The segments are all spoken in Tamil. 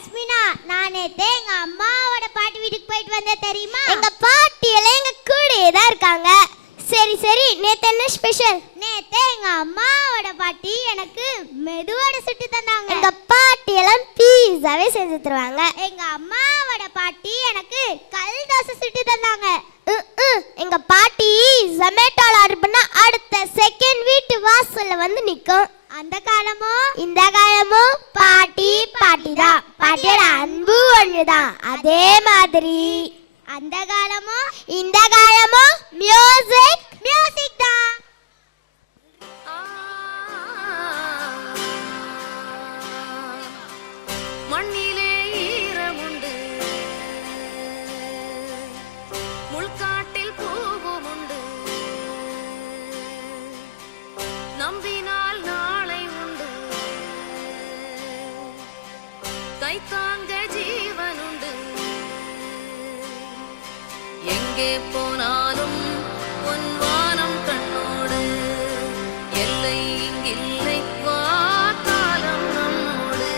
அஸ்மினா, நான் நேத்து எங்க அம்மாவோட பாட்டி வீட்டுக்கு போயிட்டு வந்தேன் தெரியுமா? எங்க பாட்டி எல்லாம் எங்க கூடயே தான் இருக்காங்க. சரி சரி, நேத்து என்ன ஸ்பெஷல்? நேத்து எங்க அம்மாவோட பாட்டி எனக்கு மெதுவடை சுட்டு தந்தாங்க. எங்க பாட்டி எல்லாம் பீஸாவே செஞ்சு தருவாங்க. எங்க அம்மாவோட பாட்டி எனக்கு கல் தோசை சுட்டு தந்தாங்க. எங்க பாட்டி ஜொமேட்டோல ஆர்டர் பண்ணா அடுத்த செகண்ட் வீட்டு வாசல்ல வந்து நிக்கும். அந்த காலமோ இந்த காலமோ பாட்டி பாட்டி தான். பாட்டியோட அன்பு ஒண்ணுதான். அதே மாதிரி அந்த காலமோ இந்த காலமோ மியூசிக் மியூசிக் தான். மண்ணிலே ஈரமுண்டு, முள்காட்டில் பூவும் உண்டு, நம்பினால் நாளை உண்டு, கைத்தாங்க ஜீவன் உண்டு. எங்கே போனாலும் உன் வானம் கண்ணோடு, எல்லை இங்கில்லை வா காலம் நம்மோடு.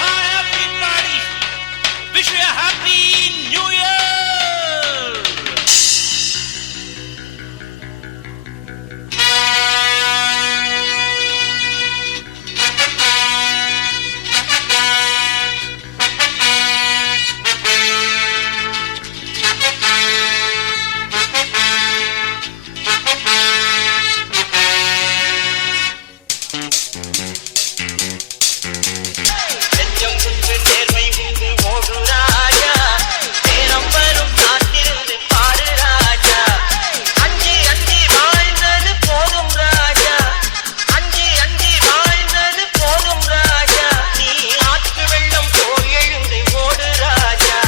Hi everybody, wish you a happy new year. நெஞ்சம் குன்று நேர்மை உண்டு ஓடு ராஜா, நேரம் வரும் காத்திருந்து பாரு ராஜா. அஞ்சி அஞ்சி வாழ்ந்தது போதும் ராஜா, அஞ்சி அஞ்சி வாழ்ந்தது போதும் ராஜா. நீ ஆற்று வெள்ளம் போல் எழுந்து ஓடு ராஜா.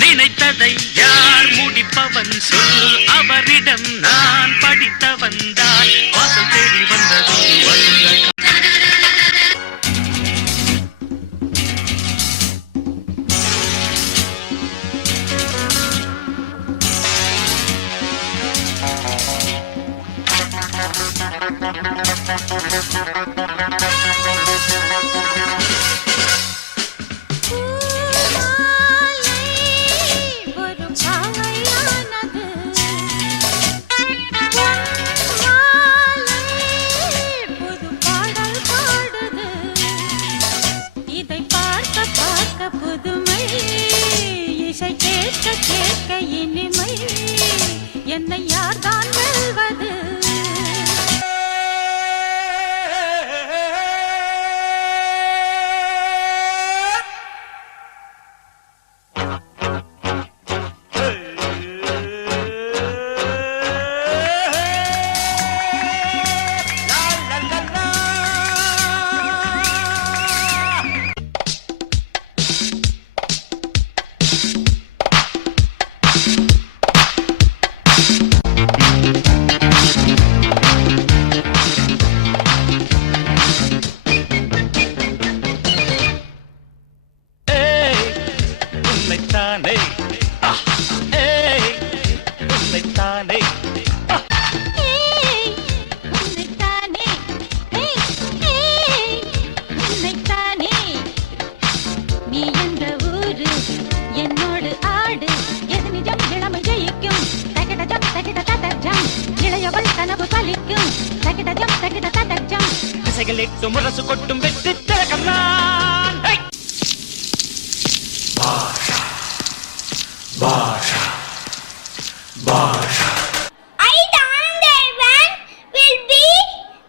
நினைத்ததை யார் முடிப்பவன் சொல், அவரிடம் நான் படித்தவன் தான். வாசல் தேடி வந்தது வந்த என்னை யார் தான் வெல்வது? கேட்டு முரசு கொட்டும் வெற்றி திலகம் நான். High! I, Dhanandevan, will be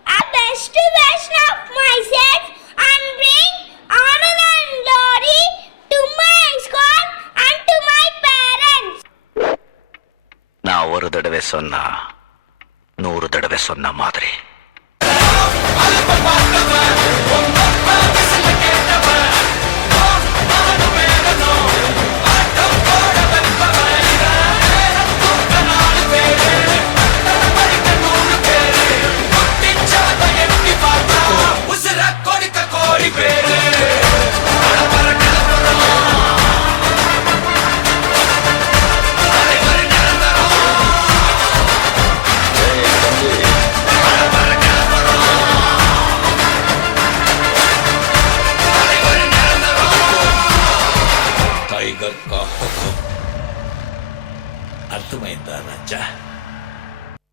a best version of myself and bring honor and glory to my school and to my parents. நான் ஒரு தடவை சொன்னா 100 தடவை சொன்ன மாதிரி.